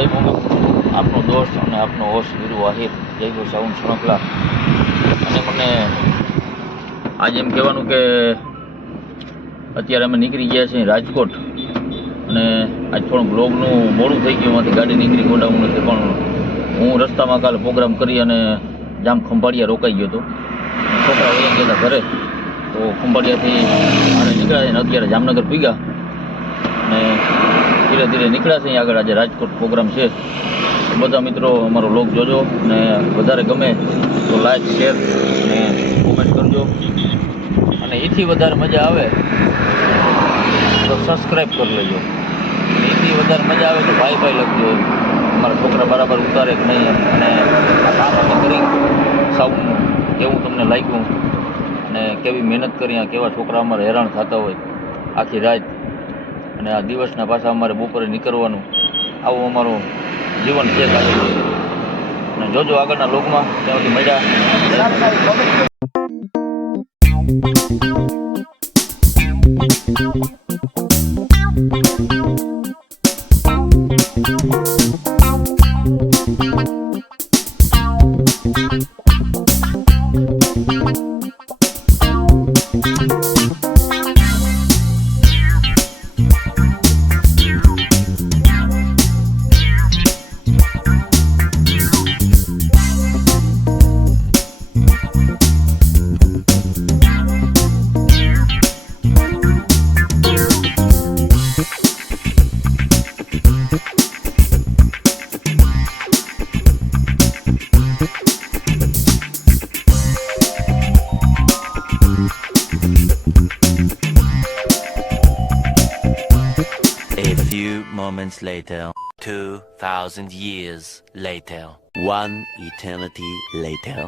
જય મોગલ, આપનો દોસ્ત અને આપનો હોસ્ટ વીરુ આહિર, જય ગો સાઉન્ડ સણકલા. અને મને આજે એમ કહેવાનું કે અત્યારે અમે નીકળી ગયા છીએ રાજકોટ, અને આજ થોડું બ્લોગનું મોડું થઈ ગયું, એમાંથી ગાડી નીકળી ગોડાઉન નથી, પણ હું રસ્તામાં કાલે પ્રોગ્રામ કરી અને જામ ખંભાળિયા રોકાઈ ગયો હતો. છોકરા વયા ગયા હતા ઘરે, તો ખંભાળિયાથી આને નીકળ્યા છે ને અત્યારે જામનગર પૂગ્યા અને ધીરે ધીરે નીકળ્યા છે આગળ. આજે રાજકોટ પ્રોગ્રામ છે. બધા મિત્રો અમારો વ્લોગ જોજો, અને વધારે ગમે તો લાઈક, શેર અને કોમેન્ટ કરજો, અને એથી વધારે મજા આવે તો સબસ્ક્રાઈબ કરી લેજો. એથી વધારે મજા આવે તો ભાઈ ભાઈ લખજો, અમારા છોકરા બરાબર ઉતારે કે નહીં, અને આ કામ અમે કરી સાઉન્ડનું કેવું તમને લાગ્યું, અને કેવી મહેનત કરી, કેવા છોકરા અમારે હેરાન થતા હોય આખી રાત, અને આ દિવસના પાછા અમારે બપોરે નીકળવાનું, આવું અમારું જીવન છે કાલે. અને જોજો આગળના લોકમાં, ત્યાંથી મજા. Moments later, 2,000 years later, one eternity later.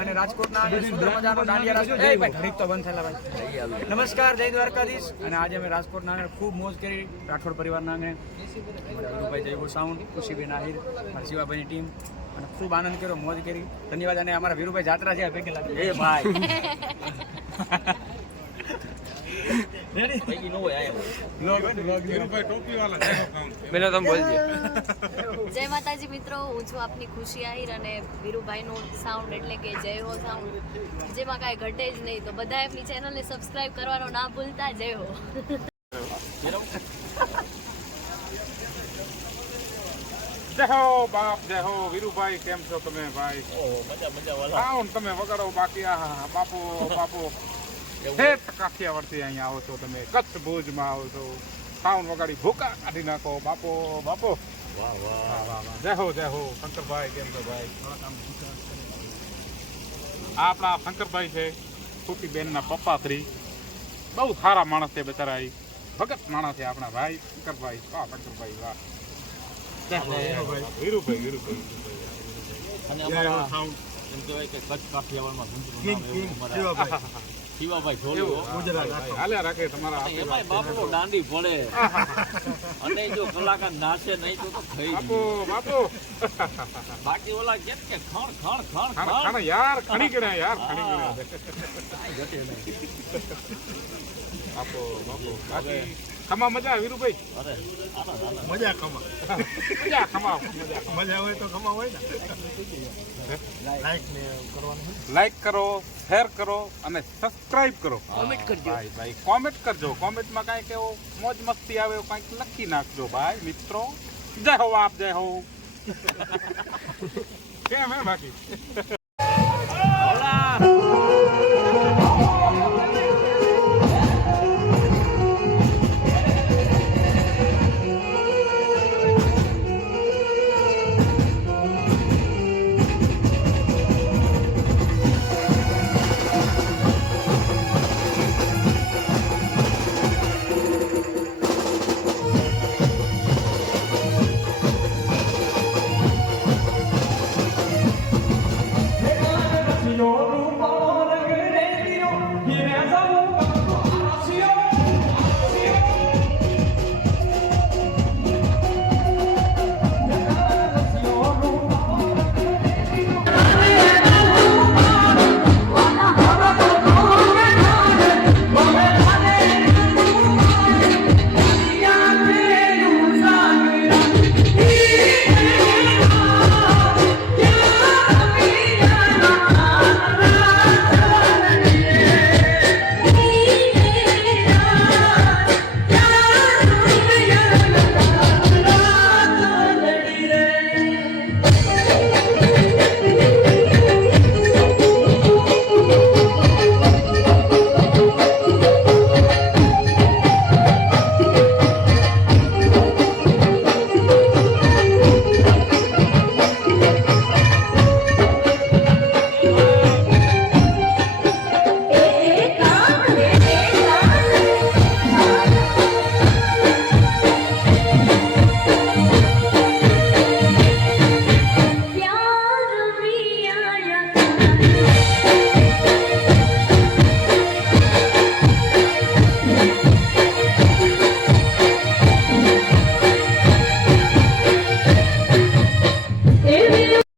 અને રાજકોટના સુંદર મજાનો દાંડિયા રાસ. એ ભાઈ ઘડીક તો બંધ થયેલા ભાઈ. નમસ્કાર, જય દ્વારકાધીશ. અને આજે અમે રાજકોટના આંગણે ખૂબ મોજ કરી, રાઠોડ પરિવારના આંગણે. વીરુભાઈ જયગો સાઉન્ડ, ખુશીબેન આહિર, મારી શિવાભાઈની ટીમ, અને ખૂબ આનંદ કર્યો, મોજ કરી. ધન્યવાદ. અને અમારા વીરુભાઈ જાત્રા છે ભેગી લાગે. એ ભાઈ જય માતાજી મિત્રો, હું છું આપની ખુશી આહિર, અને વીરુભાઈનું સાઉન્ડ એટલે કે જય હો સાઉન્ડ, જેમાં કાંઈ ઘટે જ નહીં. તો બધા એમની ચેનલને સબસ્ક્રાઇબ કરવાનો ના ભૂલતા. જય હો. જય હો બાપ, જય હો વીરુભાઈ, કેમ છો તમે ભાઈ? સાઉન્ડ તમે વગાડો, બાકી આ બાપો બાપો કાઠિયાવાડથી અહીંયા આવો છો તમે, કચ્છ ભુજમાં આવો છો, સાઉન્ડ વગાડી ભૂકા કાઢી નાખો બાપો બાપો. જય હો શંકરભાઈ, કેમ છો ભાઈ? આ આપણા શંકરભાઈ છે, સુતીબેનના પપ્પા શ્રી, બહુ સારા માણસ છે બિચારા, ભગત માણસ છે આપણા ભાઈ શંકરભાઈ. વાહ શંકરભાઈ, વાહ. વીરુભાઈ અને અમારા સાઉન્ડ એમ કહેવાય કે કચ્છ કાઠિયાવાડમાં શિવાભાઈ એવું જોલું ભાઈ, હાલ્યા રાખે તમારા એમાંય આશીર્વાદ. બાપુ દાંડી પડે અને જો કલાકાર નાચે નહીં તો થઈ બાપુ ગયું. બાપુ બાકી ઓલા કેમ કે ખણ ખણ ખણ ખાના ખણ ખાના યાર ખણી ગણ્યા યાર ખણી ગણ્યા બાપુ બાપુ બાકી ખમા મજા વીરુભાઈ અરે આનંદ આનંદ મજા કમા મજા ખમા મજા મજા હોય તો કમા હોય ને લાઈક ને કરવાનું લાઈક કરો શેર કરો અને સબસ્ક્રાઇબ કરો ભાઈ ભાઈ કોમેન્ટ કરજો કોમેન્ટમાં કાંઈક એવો મોજ મસ્તી આવે એવું કાંઈક લખી નાખજો ભાઈ મિત્રો જય હો આપ જય હો કેમ હે બાકી